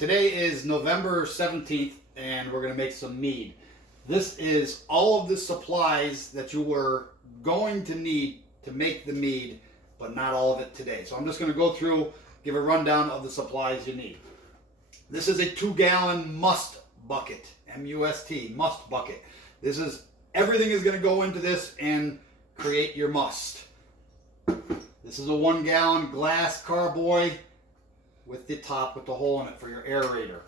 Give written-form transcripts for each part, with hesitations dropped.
Today is November 17th, and we're going to make some mead. This is all of the supplies that you were going to need to make the mead, but not all of it today. So I'm just going to go through, give a rundown of the supplies you need. This is a 2-gallon must bucket, M-U-S-T, must bucket. This is, everything is going to go into this and create your must. This is a 1-gallon glass carboy with the top with the hole in it for your aerator.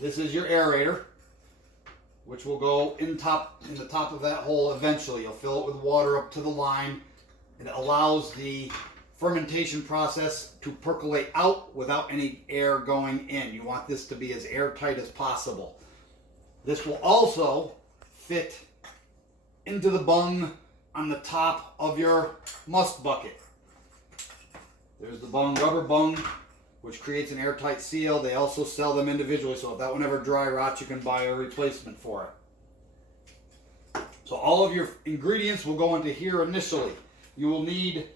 This is your aerator, which will go in the top of that hole eventually. You'll fill it with water up to the line. It allows the fermentation process to percolate out without any air going in. You want this to be as airtight as possible. This will also fit into the bung on the top of your must bucket. There's the bung, rubber bung, which creates an airtight seal. They also sell them individually, so if that one ever dry rots, you can buy a replacement for it. So all of your ingredients will go into here initially. You will need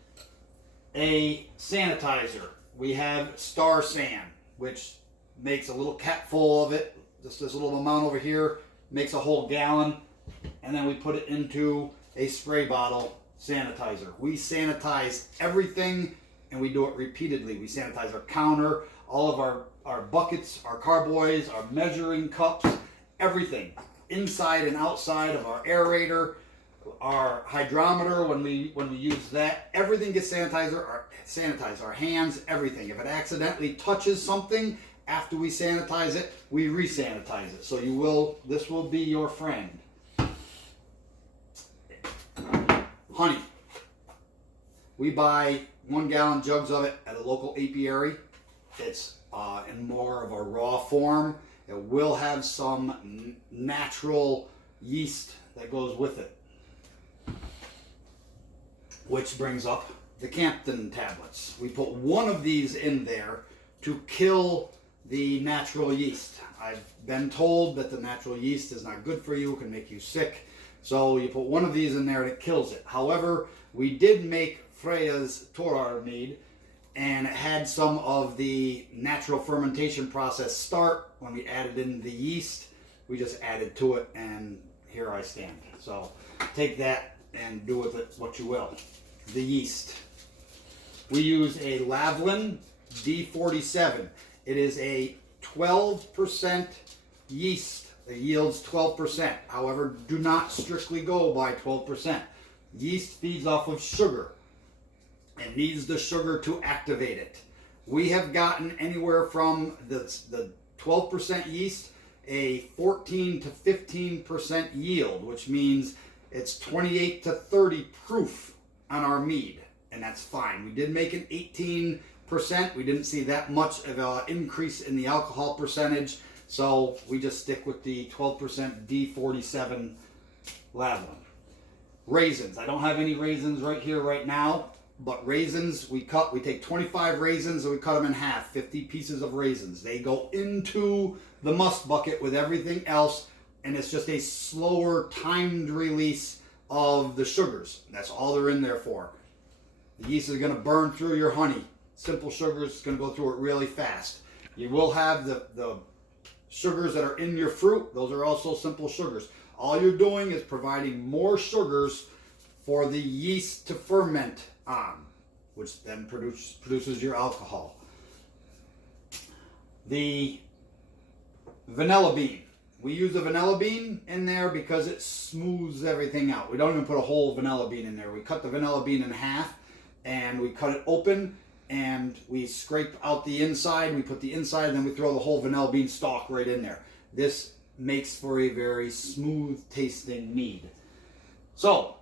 a sanitizer. We have Star San, which makes a little cap full of it. Just this little amount over here makes a whole gallon, and then we put it into a spray bottle sanitizer. We sanitize everything, and we do it repeatedly. We sanitize our counter, all of our buckets, our carboys, our measuring cups, everything inside and outside of our aerator, our hydrometer. When we use that, everything gets sanitized. Our hands, everything. If it accidentally touches something after we sanitize it, we re-sanitize it. So this will be your friend. Honey. We buy 1-gallon jugs of it at a local apiary. It's in more of a raw form. It will have some natural yeast that goes with it, which brings up the Campton tablets. We put one of these in there to kill the natural yeast. I've been told that the natural yeast is not good for you, can make you sick. So you put one of these in there and it kills it. However, we did make Freya's Torrar mead, and it had some of the natural fermentation process start. When we added in the yeast, we just added to it, and here I stand. So take that and do with it what you will. The yeast. We use a Lavlin D47. It is a 12% yeast. It yields 12%. However, do not strictly go by 12%. Yeast feeds off of sugar and needs the sugar to activate it. We have gotten anywhere from the 12% yeast a 14 to 15% yield, which means it's 28 to 30 proof on our mead, and that's fine. We did make an 18%. We didn't see that much of an increase in the alcohol percentage, so we just stick with the 12% D47 Lavlin. Raisins. I don't have any raisins right here right now, but raisins we take 25 raisins and we cut them in half, 50 pieces of raisins. They go into the must bucket with everything else, and it's just a slower timed release of the sugars. That's all they're in there for. The yeast is going to burn through your honey. Simple sugars is going to go through it really fast. You will have the sugars that are in your fruit. Those are also simple sugars. All you're doing is providing more sugars for the yeast to ferment on, which then produces your alcohol. The vanilla bean. We use the vanilla bean in there because it smooths everything out. We don't even put a whole vanilla bean in there. We cut the vanilla bean in half, and we cut it open, and we scrape out the inside. We put the inside, and then we throw the whole vanilla bean stalk right in there. This makes for a very smooth tasting mead. So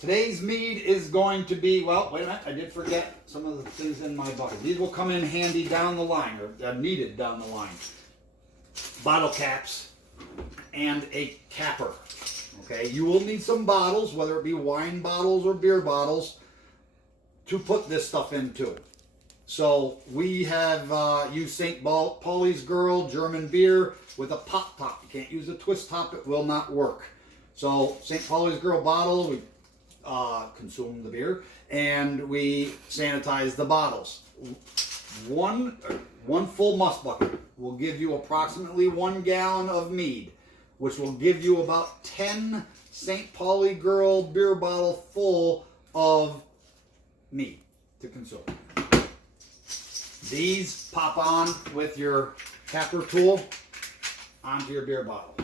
today's mead is going to be, well, wait a minute, I did forget some of the things in my bucket. These will come in handy down the line, or needed down the line. Bottle caps and a capper. Okay, you will need some bottles, whether it be wine bottles or beer bottles, to put this stuff into. So we have used St. Pauli's Girl German beer with a pop top. You can't use a twist top, it will not work. So St. Pauli's Girl bottle, we consume the beer, and we sanitize the bottles. one full must bucket will give you approximately 1 gallon of mead, which will give you about 10 St. Pauli Girl beer bottle full of mead to consume. These pop on with your capper tool onto your beer bottle.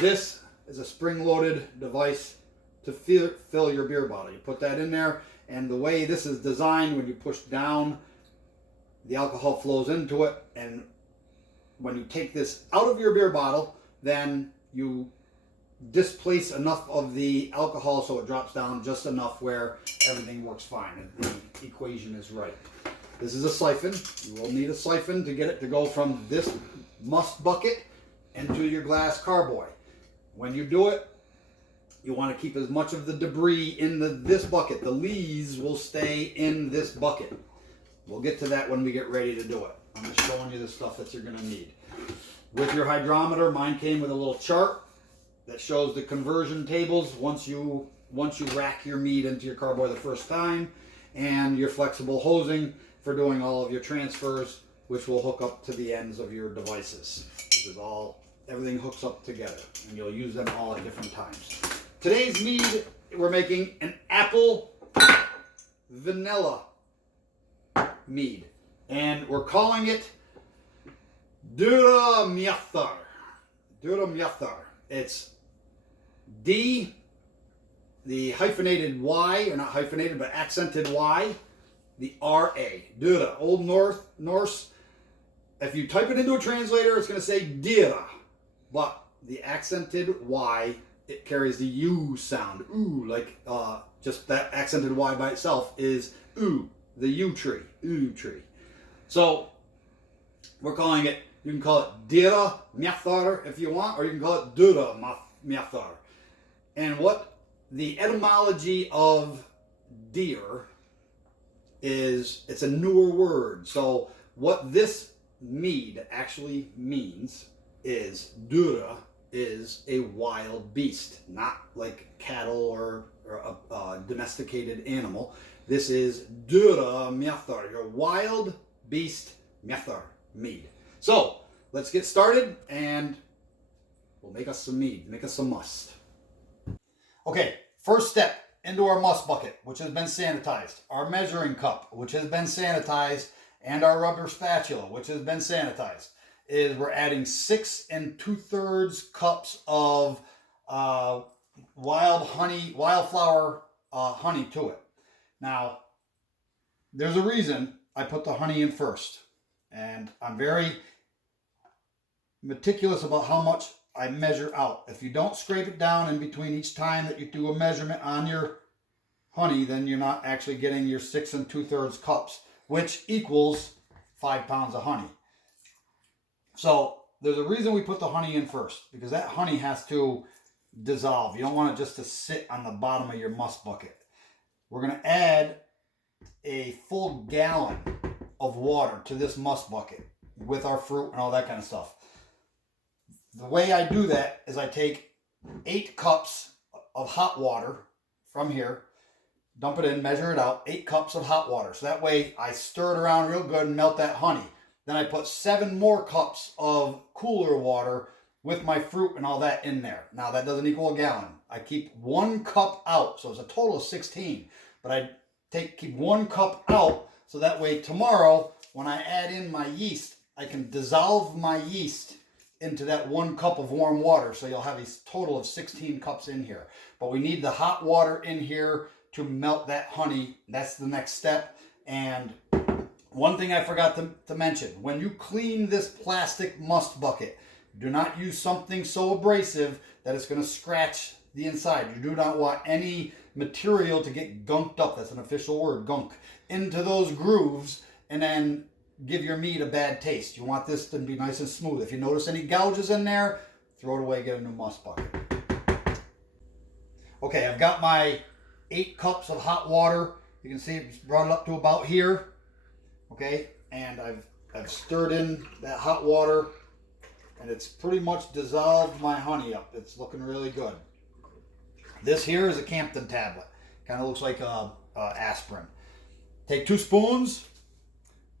This is a spring-loaded device to fill your beer bottle. You put that in there, and the way this is designed, when you push down, the alcohol flows into it, and when you take this out of your beer bottle, then you displace enough of the alcohol so it drops down just enough where everything works fine and the equation is right. This is a siphon. You will need a siphon to get it to go from this must bucket into your glass carboy. When you do it, you want to keep as much of the debris in this bucket. The lees will stay in this bucket. We'll get to that when we get ready to do it. I'm just showing you the stuff that you're going to need. With your hydrometer, mine came with a little chart that shows the conversion tables once you rack your mead into your carboy the first time, and your flexible hosing for doing all of your transfers, which will hook up to the ends of your devices. This is everything hooks up together, and you'll use them all at different times. Today's mead, we're making an apple vanilla mead, and we're calling it Dura Mjatthar. Dura Mjatthar. It's D, the hyphenated Y, or not hyphenated, but accented Y, the R-A. Dura. Old Norse. If you type it into a translator, it's going to say Dira. But the accented Y, it carries the U sound. Ooh, like just that accented Y by itself is ooh, the U tree. Ooh tree. So we're calling it, you can call it Dira Mjatthar if you want, or you can call it Dura Mjatthar. And what the etymology of deer is, it's a newer word. So what this mead actually means is Dura is a wild beast, not like cattle or a domesticated animal. This is Dura Mjatthar, your wild beast Mjatthar mead. So let's get started and we'll make us some mead, make us some must. Okay, first step, into our must bucket, which has been sanitized, our measuring cup, which has been sanitized, and our rubber spatula, which has been sanitized, is we're adding 6 2/3 cups of wildflower honey to it. Now, there's a reason I put the honey in first, and I'm very meticulous about how much I measure out. If you don't scrape it down in between each time that you do a measurement on your honey, then you're not actually getting your 6 2/3 cups, which equals 5 pounds of honey. So there's a reason we put the honey in first, because that honey has to dissolve. You don't want it just to sit on the bottom of your must bucket. We're going to add a full gallon of water to this must bucket with our fruit and all that kind of stuff. The way I do that is I take 8 cups of hot water from here, dump it in, measure it out, 8 cups of hot water. So that way I stir it around real good and melt that honey. Then I put 7 more cups of cooler water with my fruit and all that in there. Now that doesn't equal a gallon. I keep 1 cup out, so it's a total of 16. But I keep 1 cup out, so that way tomorrow when I add in my yeast, I can dissolve my yeast into that 1 cup of warm water. So you'll have a total of 16 cups in here. But we need the hot water in here to melt that honey. That's the next step. And one thing I forgot to mention, when you clean this plastic must bucket, do not use something so abrasive that it's going to scratch the inside. You do not want any material to get gunked up, that's an official word, gunk, into those grooves and then give your mead a bad taste. You want this to be nice and smooth. If you notice any gouges in there, throw it away, get a new must bucket. Okay, I've got my 8 cups of hot water. You can see it's brought it up to about here. Okay, and I've stirred in that hot water, and it's pretty much dissolved my honey up. It's looking really good. This here is a Campton tablet. Kind of looks like aspirin. Take 2 spoons,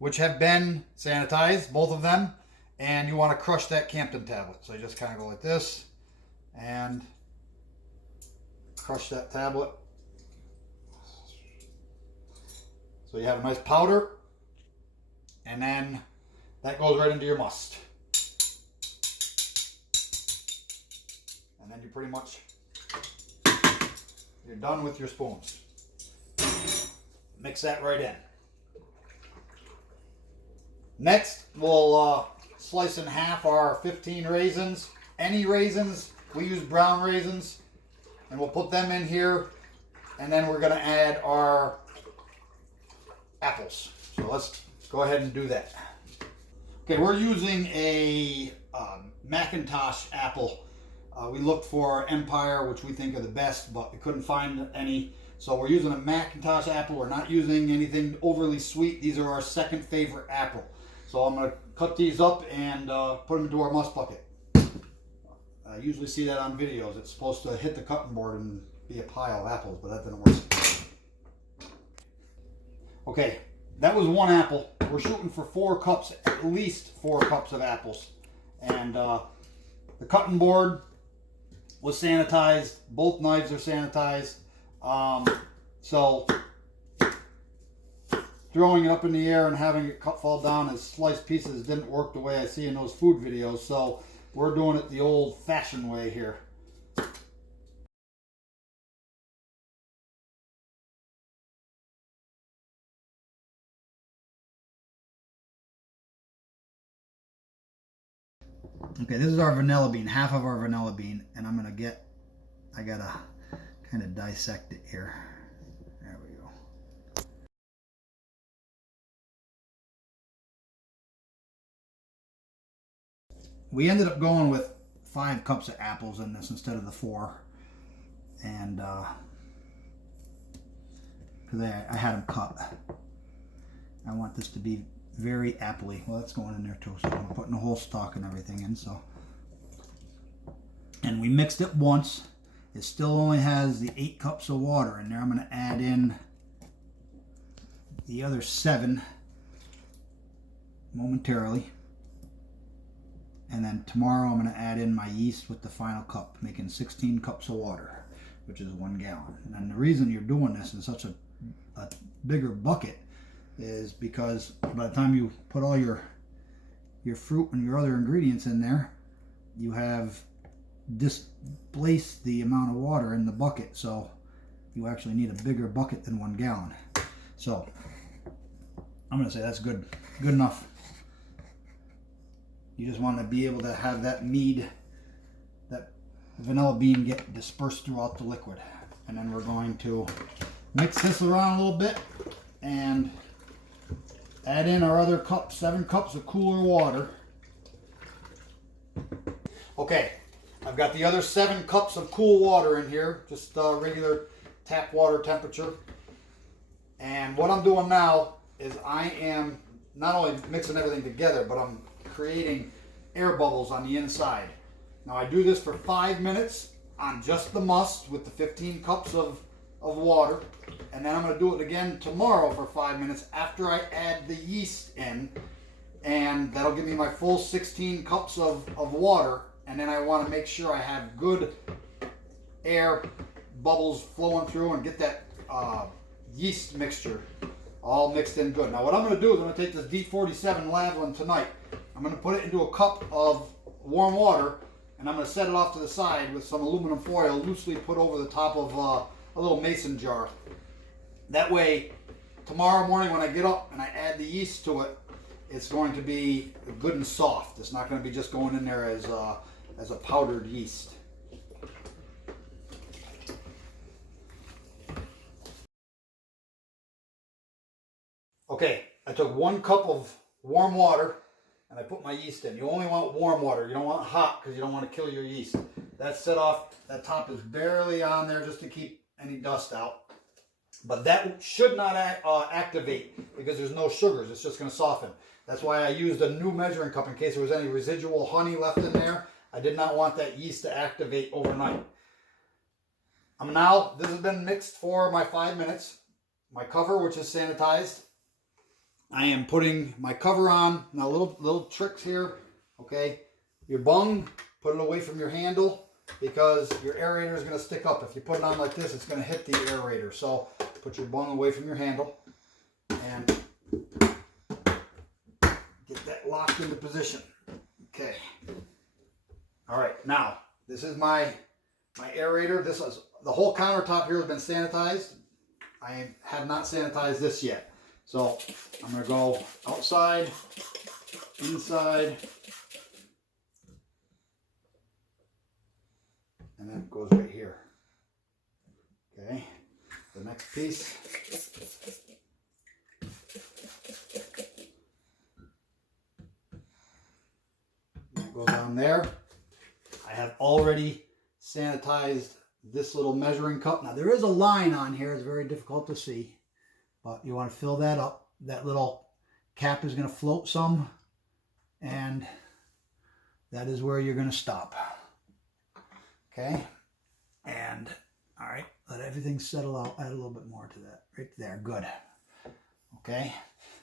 which have been sanitized, both of them, and you want to crush that Campden tablet. So you just kind of go like this and crush that tablet. So you have a nice powder, and then that goes right into your must. And then you pretty much, you're done with your spoons. Mix that right in. Next, we'll slice in half our 15 raisins. Any raisins, we use brown raisins, and we'll put them in here, and then we're going to add our apples. So let's go ahead and do that. Okay, we're using a Macintosh apple. We looked for Empire, which we think are the best, but we couldn't find any. So we're using a Macintosh apple. We're not using anything overly sweet. These are our second favorite apple. So I'm going to cut these up and put them into our must bucket. I usually see that on videos. It's supposed to hit the cutting board and be a pile of apples, but that didn't work. Okay, that was one apple. We're shooting for 4 cups, at least 4 cups of apples. And the cutting board was sanitized. Both knives are sanitized. So throwing it up in the air and having it fall down as sliced pieces didn't work the way I see in those food videos. So we're doing it the old-fashioned way here. Okay, this is our vanilla bean, half of our vanilla bean, and I gotta kind of dissect it here. There we go. We ended up going with 5 cups of apples in this instead of the 4, and because I had them cut. I want this to be very appley. Well, that's going in there too, so I'm putting the whole stalk and everything in. So, and we mixed it once. It still only has the 8 cups of water in there. I'm going to add in the other 7 momentarily. And then tomorrow I'm going to add in my yeast with the final cup, making 16 cups of water, which is 1 gallon. And the reason you're doing this in such a bigger bucket is because by the time you put all your fruit and your other ingredients in there, you have displaced the amount of water in the bucket, so you actually need a bigger bucket than 1 gallon. So I'm going to say that's good enough. You just want to be able to have that mead, that vanilla bean, get dispersed throughout the liquid. And then we're going to mix this around a little bit and add in our other 7 cups of cooler water. Okay, I've got the other 7 cups of cool water in here, just regular tap water temperature. And what I'm doing now is I am not only mixing everything together, but I'm creating air bubbles on the inside. Now I do this for 5 minutes on just the must with the 15 cups of water, and then I'm going to do it again tomorrow for 5 minutes after I add the yeast in, and that'll give me my full 16 cups of water. And then I want to make sure I have good air bubbles flowing through and get that yeast mixture all mixed in good. Now what I'm going to do is I'm going to take this D47 Lavlin tonight. I'm going to put it into a cup of warm water, and I'm going to set it off to the side with some aluminum foil loosely put over the top of a little mason jar. That way, tomorrow morning when I get up and I add the yeast to it, it's going to be good and soft. It's not going to be just going in there as a powdered yeast. Okay, I took 1 cup of warm water and I put my yeast in. You only want warm water. You don't want hot because you don't want to kill your yeast. That's set off. That top is barely on there just to keep any dust out. But that should not activate because there's no sugars. It's just going to soften. That's why I used a new measuring cup in case there was any residual honey left in there. I did not want that yeast to activate overnight. This has been mixed for my 5 minutes. My cover, which is sanitized, I am putting my cover on. Now little tricks here, okay? Your bung, put it away from your handle because your aerator is going to stick up. If you put it on like this, it's going to hit the aerator. So put your bung away from your handle and get that locked into position. Okay. All right, now this is my aerator. This is the whole countertop here has been sanitized. I have not sanitized this yet. So I'm going to go outside, inside, and then it goes right here. Okay, the next piece. That goes on there. I have already sanitized this little measuring cup. Now there is a line on here. It's very difficult to see, but you want to fill that up. That little cap is going to float some, and that is where you're going to stop. Okay, and all right, let everything settle out. Add a little bit more to that right there. Good. Okay,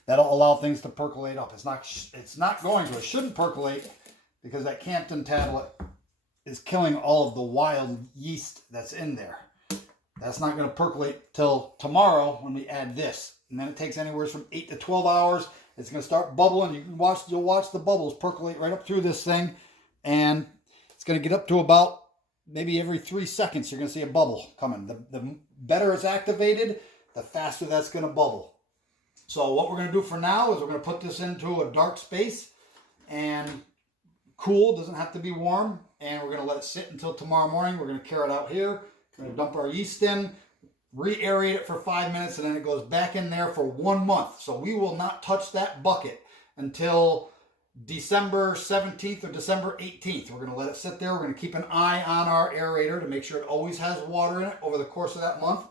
that'll allow things to percolate up. It's not going to. It shouldn't percolate because that Campton tablet is killing all of the wild yeast that's in there. That's not going to percolate till tomorrow when we add this. And then it takes anywhere from 8 to 12 hours. It's going to start bubbling. You'll watch the bubbles percolate right up through this thing. And it's going to get up to about maybe every 3 seconds you're going to see a bubble coming. The better it's activated, the faster that's going to bubble. So what we're going to do for now is we're going to put this into a dark space and cool. Doesn't have to be warm. And we're going to let it sit until tomorrow morning. We're going to carry it out here. We're going to dump our yeast in, re-aerate it for 5 minutes, and then it goes back in there for 1 month. So we will not touch that bucket until December 17th or December 18th. We're going to let it sit there. We're going to keep an eye on our aerator to make sure it always has water in it over the course of that month.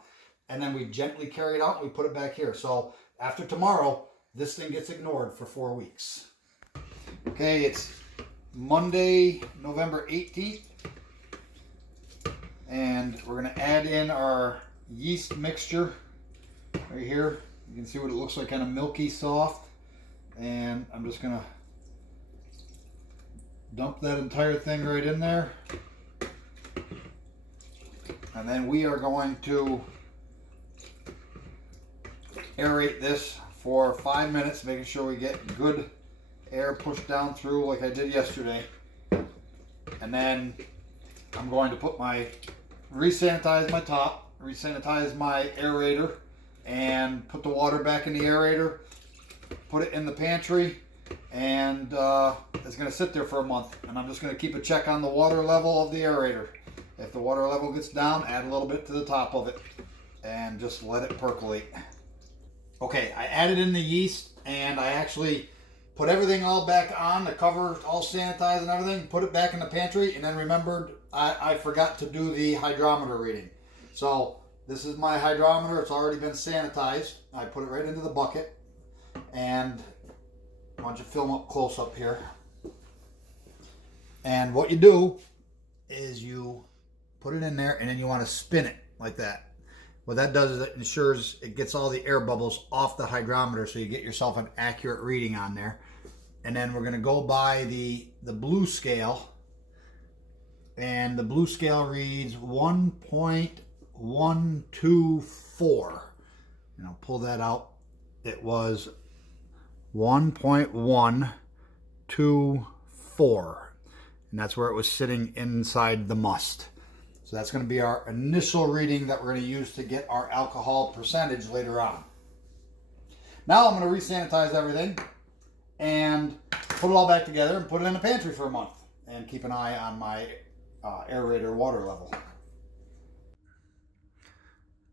And then we gently carry it out and we put it back here. So after tomorrow, this thing gets ignored for 4 weeks. Okay, it's Monday, November 18th. And we're going to add in our yeast mixture right here. You can see what it looks like, kind of milky soft. And I'm just going to dump that entire thing right in there. And then we are going to aerate this for 5 minutes, making sure we get good air pushed down through like I did yesterday. And then I'm going to put re-sanitize my top, re-sanitize my aerator, and put the water back in the aerator, put it in the pantry, and it's going to sit there for a month. And I'm just going to keep a check on the water level of the aerator. If the water level gets down, add a little bit to the top of it and just let it percolate. Okay, I added in the yeast and I actually put everything all back on, the cover all sanitized and everything, put it back in the pantry, and then remembered I forgot to do the hydrometer reading. So this is my hydrometer. It's already been sanitized. I put it right into the bucket, and I want you to film up close up here. And what you do is you put it in there and then you want to spin it like that. What that does is it ensures it gets all the air bubbles off the hydrometer, so you get yourself an accurate reading on there. And then we're going to go by the blue scale, and the blue scale reads 1.124. And I'll pull that out. It was 1.124, and that's where it was sitting inside the must. So that's going to be our initial reading that we're going to use to get our alcohol percentage later on. Now I'm going to re-sanitize everything and put it all back together and put it in the pantry for a month and keep an eye on my aerator water level.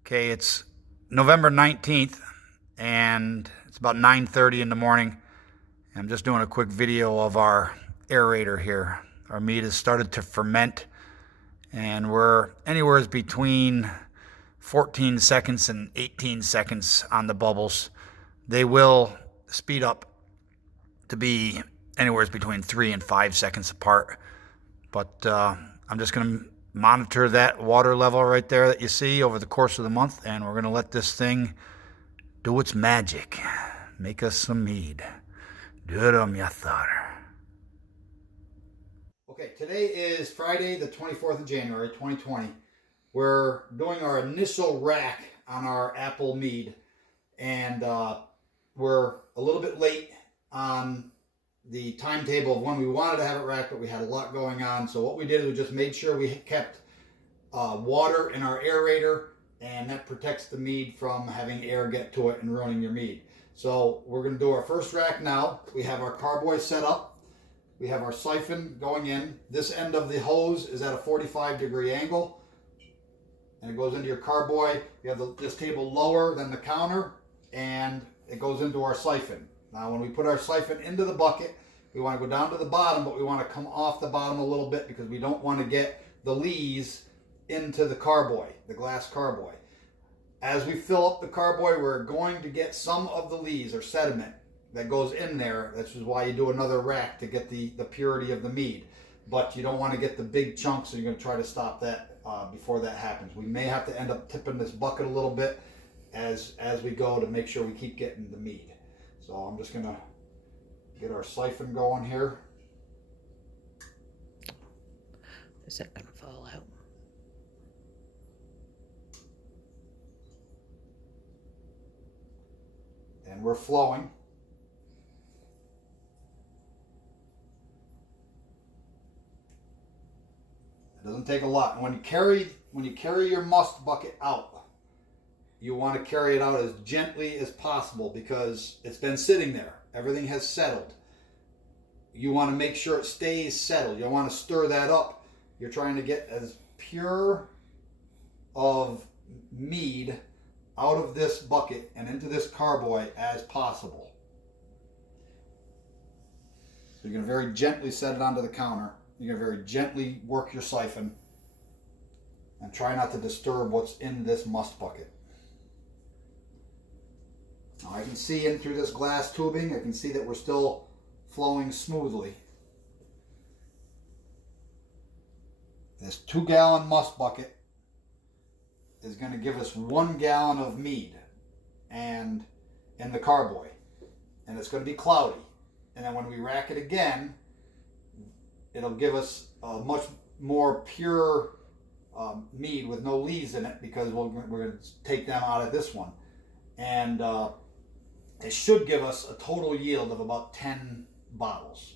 Okay, it's November 19th and it's about 9:30 in the morning. I'm just doing a quick video of our aerator here. Our mead has started to ferment, and we're anywhere between 14 seconds and 18 seconds on the bubbles. They will speed up to be anywhere between 3 and 5 seconds apart. But I'm just going to monitor that water level right there that you see over the course of the month, and we're going to let this thing do its magic. make us some mead. Durumyathar. Okay, today is Friday, the 24th of January, 2020. We're doing our initial rack on our apple mead, and we're a little bit late on the timetable of when we wanted to have it racked, but we had a lot going on. So what we did is we just made sure we kept water in our aerator, and that protects the mead from having air get to it and ruining your mead. So we're going to do our first rack now. We have our carboy set up. We have our siphon going in. This end of the hose is at a 45-degree angle, and it goes into your carboy. You have this table lower than the counter, and it goes into our siphon. Now when we put our siphon into the bucket, we want to go down to the bottom, but we want to come off the bottom a little bit because we don't want to get the lees into the carboy, the glass carboy. As we fill up the carboy, we're going to get some of the lees or sediment that goes in there. That's why you do another rack to get the purity of the mead. But you don't want to get the big chunks, so you're going to try to stop that before that happens. We may have to end up tipping this bucket a little bit as we go to make sure we keep getting the mead. So I'm just going to get our siphon going here. Is that going to fall out? And we're flowing. It doesn't take a lot. And when you carry your must bucket out, you want to carry it out as gently as possible because it's been sitting there. Everything has settled. You want to make sure it stays settled. You don't want to stir that up. You're trying to get as pure of mead out of this bucket and into this carboy as possible. So you're going to very gently set it onto the counter. You're going to very gently work your siphon and try not to disturb what's in this must bucket. Now I can see in through this glass tubing, I can see that we're still flowing smoothly. This 2-gallon must bucket is going to give us 1 gallon of mead and in the carboy, and it's going to be cloudy. And then when we rack it again, it'll give us a much more pure mead with no lees in it because we're going to take them out of this one. And it should give us a total yield of about 10 bottles.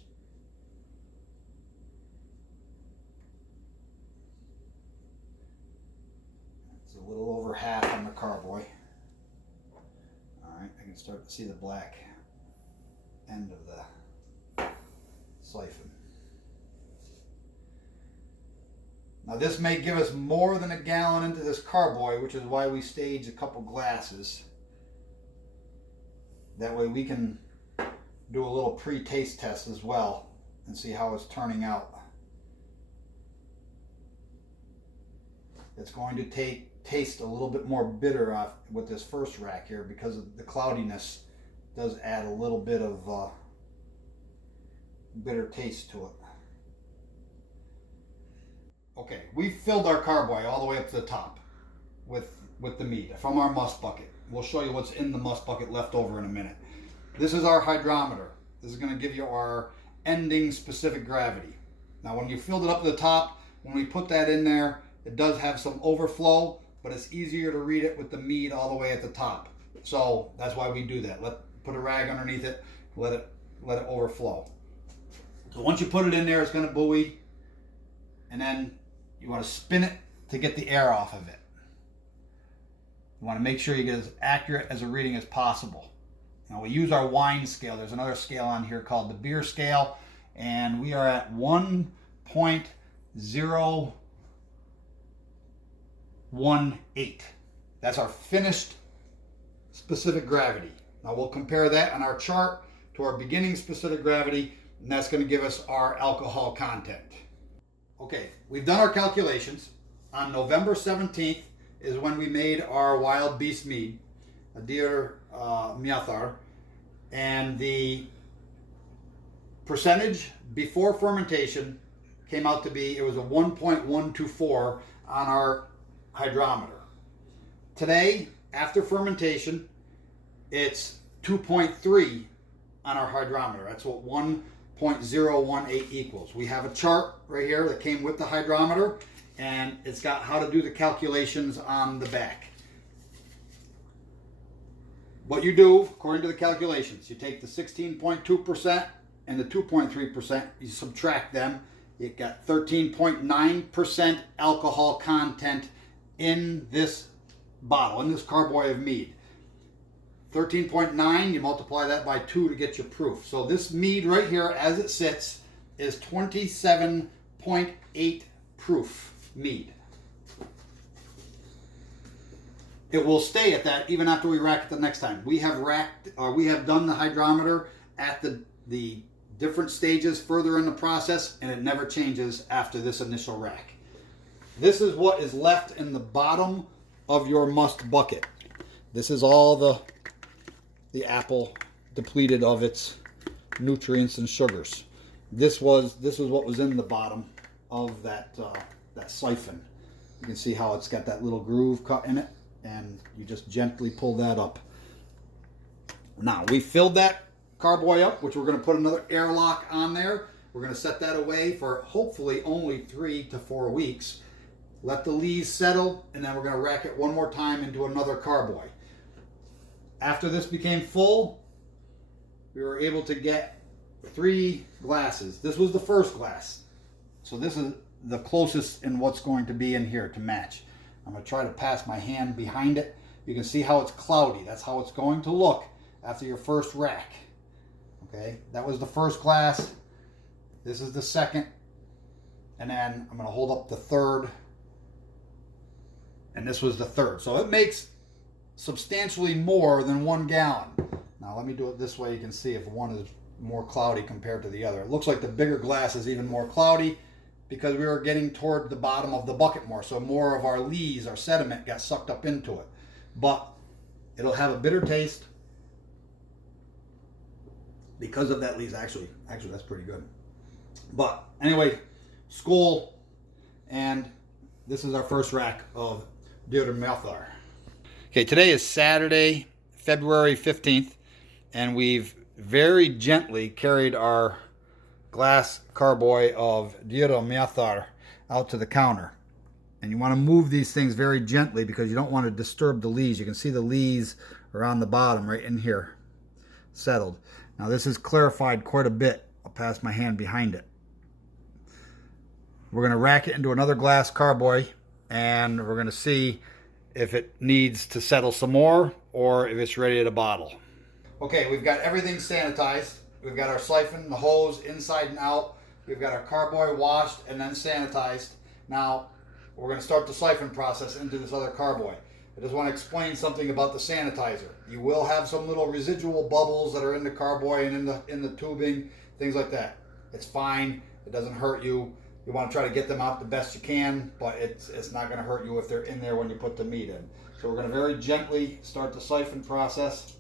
It's a little over half on the carboy. All right, I can start to see the black end of the siphon. Now this may give us more than a gallon into this carboy, which is why we stage a couple glasses. That way we can do a little pre-taste test as well and see how it's turning out. It's going to taste a little bit more bitter off with this first rack here because of the cloudiness does add a little bit of bitter taste to it. Okay, we've filled our carboy all the way up to the top with the mead from our must bucket. We'll show you what's in the must bucket left over in a minute. This is our hydrometer. This is going to give you our ending specific gravity. Now when you filled it up to the top, when we put that in there, it does have some overflow, but it's easier to read it with the mead all the way at the top. So that's why we do that. Put a rag underneath it, let it overflow. So once you put it in there, it's going to buoy, and then you want to spin it to get the air off of it. You want to make sure you get as accurate as a reading as possible. Now we use our wine scale. There's another scale on here called the beer scale, and we are at 1.018. That's our finished specific gravity. Now we'll compare that on our chart to our beginning specific gravity, and that's going to give us our alcohol content. Okay, we've done our calculations. On November 17th is when we made our Wild Beast Mead, a deer Miathar, and the percentage before fermentation came out to be, it was a 1.124 on our hydrometer. Today, after fermentation, it's 2.3 on our hydrometer. That's what 1.018 equals. We have a chart right here that came with the hydrometer, and it's got how to do the calculations on the back. What you do, according to the calculations, you take the 16.2% and the 2.3%, you subtract them. You got 13.9% alcohol content in this bottle, in this carboy of mead. 13.9, you multiply that by 2 to get your proof. So this mead right here, as it sits, is 27.8 proof mead. It will stay at that even after we rack it the next time. We have done the hydrometer at the different stages further in the process, and it never changes after this initial rack. This is what is left in the bottom of your must bucket. This is all the apple depleted of its nutrients and sugars. This was what was in the bottom of that siphon. You can see how it's got that little groove cut in it, and you just gently pull that up. Now we filled that carboy up, which we're going to put another airlock on there. We're going to set that away for hopefully only 3 to 4 weeks. Let the lees settle, and then we're going to rack it one more time into another carboy. After this became full, we were able to get 3 glasses. This was the first glass. So this is the closest in what's going to be in here to match. I'm going to try to pass my hand behind it. You can see how it's cloudy. That's how it's going to look after your first rack. Okay, that was the first glass. This is the second. And then I'm going to hold up the third. And this was the third. So it makes substantially more than 1 gallon. Now let me do it this way. You can see if one is more cloudy compared to the other. It looks like the bigger glass is even more cloudy because we were getting toward the bottom of the bucket more. So more of our lees, our sediment, got sucked up into it. But it'll have a bitter taste because of that lees. Actually that's pretty good. But anyway, skål, and this is our first rack of To Make Mead. Okay, today is Saturday, February 15th, and we've very gently carried our glass carboy of To Make Mead out to the counter. And you want to move these things very gently because you don't want to disturb the lees. You can see the lees are on the bottom right in here, settled. Now this is clarified quite a bit. I'll pass my hand behind it. We're going to rack it into another glass carboy, and we're going to see if it needs to settle some more or if it's ready to bottle. Okay, we've got everything sanitized. We've got our siphon, the hose inside and out. We've got our carboy washed and then sanitized. Now we're going to start the siphon process into this other carboy. I just want to explain something about the sanitizer. You will have some little residual bubbles that are in the carboy and in the tubing, things like that. It's fine. It doesn't hurt you. You want to try to get them out the best you can, but it's not going to hurt you if they're in there when you put the mead in. So we're going to very gently start the siphon process.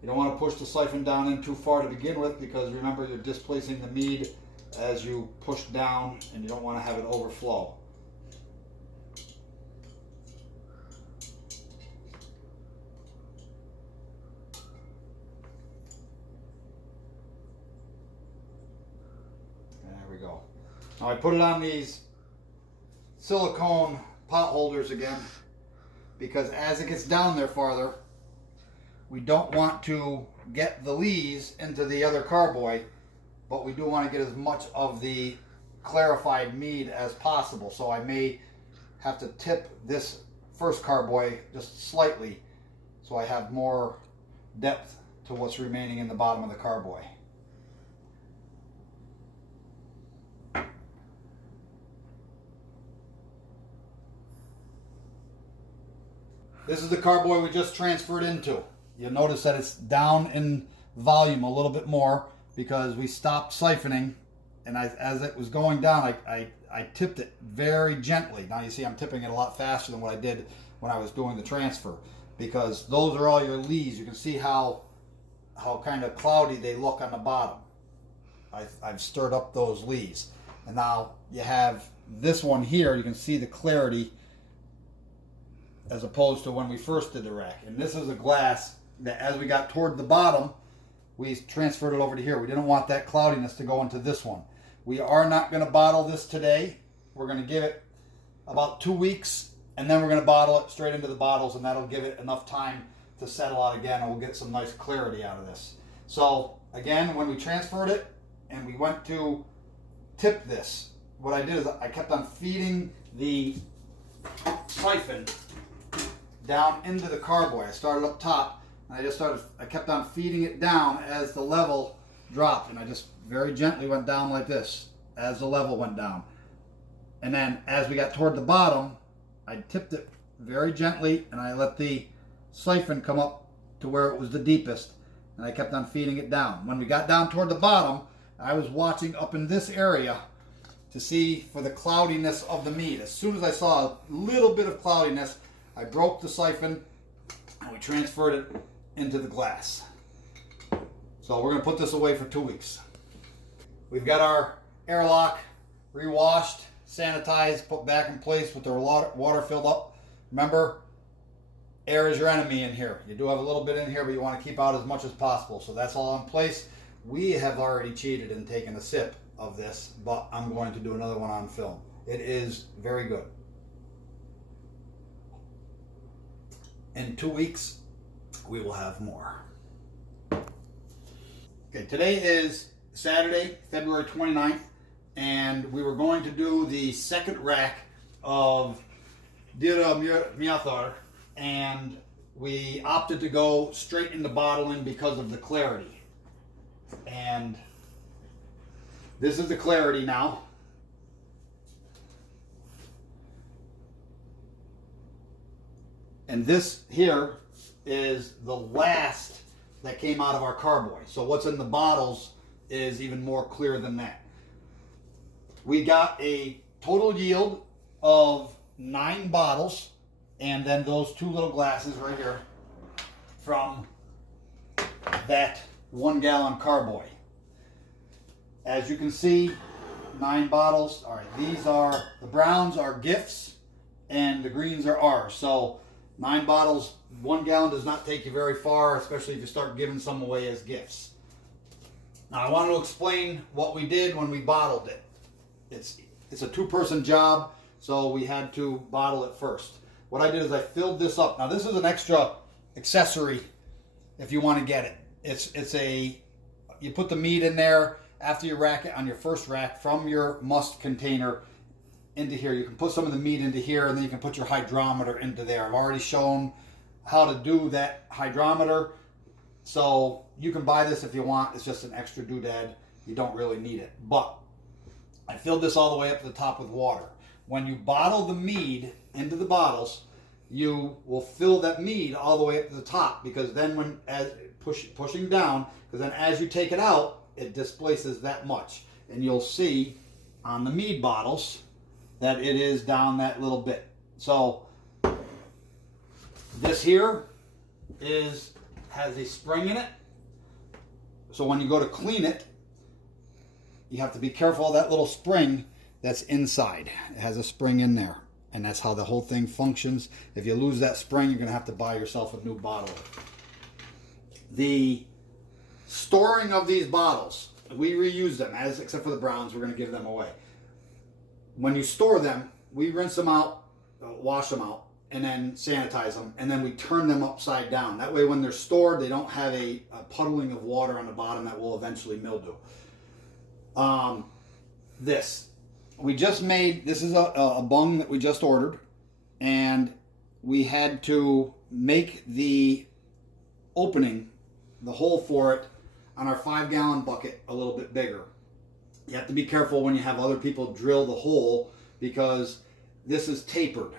You don't want to push the siphon down in too far to begin with because remember you're displacing the mead as you push down, and you don't want to have it overflow. There we go. Now I put it on these silicone pot holders again because as it gets down there farther, we don't want to get the lees into the other carboy, but we do want to get as much of the clarified mead as possible. So I may have to tip this first carboy just slightly so I have more depth to what's remaining in the bottom of the carboy. This is the carboy we just transferred into. You'll notice that it's down in volume a little bit more because we stopped siphoning, and as it was going down, I tipped it very gently. Now you see I'm tipping it a lot faster than what I did when I was doing the transfer because those are all your lees. You can see how kind of cloudy they look on the bottom. I've stirred up those lees. And now you have this one here, you can see the clarity as opposed to when we first did the rack. And this is a glass that as we got toward the bottom, we transferred it over to here. We didn't want that cloudiness to go into this one. We are not going to bottle this today. We're going to give it about 2 weeks, and then we're going to bottle it straight into the bottles, and that'll give it enough time to settle out again, and we'll get some nice clarity out of this. So again, when we transferred it and we went to tip this, what I did is I kept on feeding the siphon down into the carboy. I started up top, and I kept on feeding it down as the level dropped, and I just very gently went down like this as the level went down. And then as we got toward the bottom, I tipped it very gently, and I let the siphon come up to where it was the deepest, and I kept on feeding it down. When we got down toward the bottom, I was watching up in this area to see for the cloudiness of the mead. As soon as I saw a little bit of cloudiness, I broke the siphon and we transferred it into the glass. So we're going to put this away for 2 weeks. We've got our airlock rewashed, sanitized, put back in place with the water filled up. Remember, air is your enemy in here. You do have a little bit in here, but you want to keep out as much as possible. So that's all in place. We have already cheated and taken a sip of this, but I'm going to do another one on film. It is very good. In 2 weeks, we will have more. Okay, today is Saturday, February 29th, and we were going to do the second rack of Billie-Jo, and we opted to go straight into bottling because of the clarity. And this is the clarity now. And this here is the last that came out of our carboy. So what's in the bottles is even more clear than that. We got a total yield of 9 bottles, and then those 2 little glasses right here from that 1 gallon carboy. As you can see, 9 bottles. All right, these are, the browns are gifts and the greens are ours. So 9 bottles, 1 gallon does not take you very far, especially if you start giving some away as gifts. Now I want to explain what we did when we bottled it. It's a 2-person job, so we had to bottle it first. What I did is I filled this up. Now this is an extra accessory if you want to get it. You put the mead in there after you rack it on your first rack from your must container into here. You can put some of the mead into here, and then you can put your hydrometer into there. I've already shown how to do that hydrometer, so you can buy this if you want. It's just an extra doodad. You don't really need it. But I filled this all the way up to the top with water. When you bottle the mead into the bottles, you will fill that mead all the way up to the top, because then pushing down, because then as you take it out, it displaces that much. And you'll see on the mead bottles that it is down that little bit. So this here has a spring in it. So when you go to clean it, you have to be careful of that little spring that's inside. It has a spring in there, and that's how the whole thing functions. If you lose that spring, you're going to have to buy yourself a new bottle. The storing of these bottles, we reuse them, except for the browns, we're going to give them away. When you store them, we rinse them out, wash them out, and then sanitize them, and then we turn them upside down. That way when they're stored, they don't have a puddling of water on the bottom that will eventually mildew. This is a bung that we just ordered, and we had to make the opening, the hole for it, on our 5-gallon bucket a little bit bigger. You have to be careful when you have other people drill the hole, because this is tapered.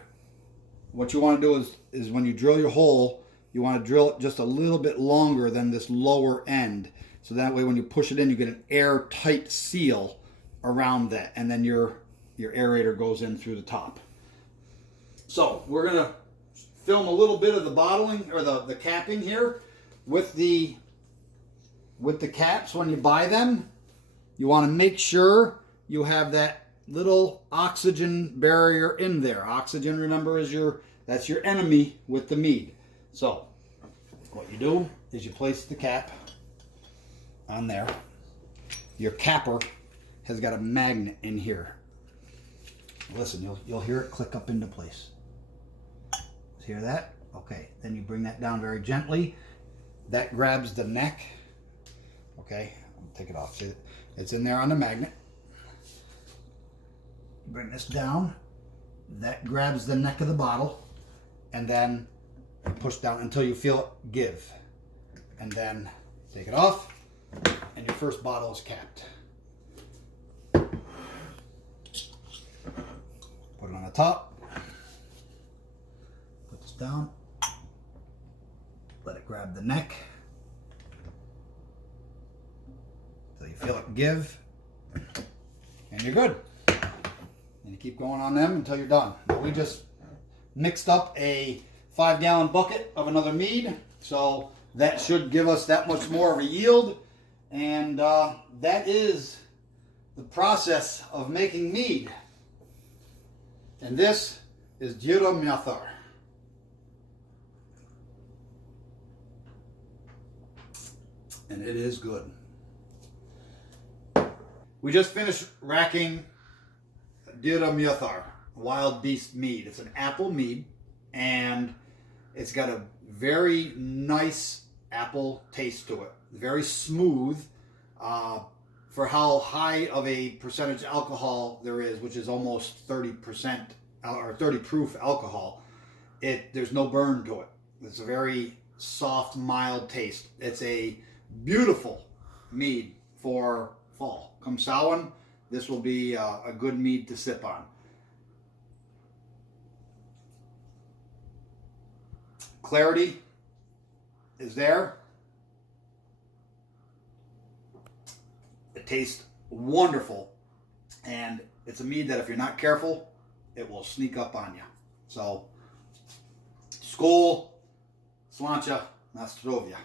What you want to do is when you drill your hole, you want to drill it just a little bit longer than this lower end. So that way when you push it in, you get an airtight seal around that, and then your aerator goes in through the top. So we're going to film a little bit of the bottling, or the capping here with the caps. When you buy them, you want to make sure you have that little oxygen barrier in there. Oxygen, remember, that's your enemy with the mead. So what you do is you place the cap on there. Your capper has got a magnet in here. Listen, you'll hear it click up into place. Hear that? Okay, then you bring that down very gently. That grabs the neck. Okay, I'll take it off. See, it's in there on the magnet. Bring this down. That grabs the neck of the bottle, and then push down until you feel it give. And then take it off, and your first bottle is capped. Put it on the top. Put this down. Let it grab the neck. Until you feel it give. And you're good. And you keep going on them until you're done. We just mixed up a 5-gallon bucket of another mead. So that should give us that much more of a yield. And that is the process of making mead. And this is To Make Mead. And it is good. We just finished racking To Make Mead, Wild Beast Mead. It's an apple mead, and it's got a very nice apple taste to it. Very smooth for how high of a percentage alcohol there is, which is almost 30% or 30 proof alcohol. There's no burn to it. It's a very soft, mild taste. It's a beautiful mead for fall. Come Samhain, this will be a good mead to sip on. Clarity is there. It tastes wonderful, and it's a mead that if you're not careful, it will sneak up on you. So, skål, sláinte, na zdrowie.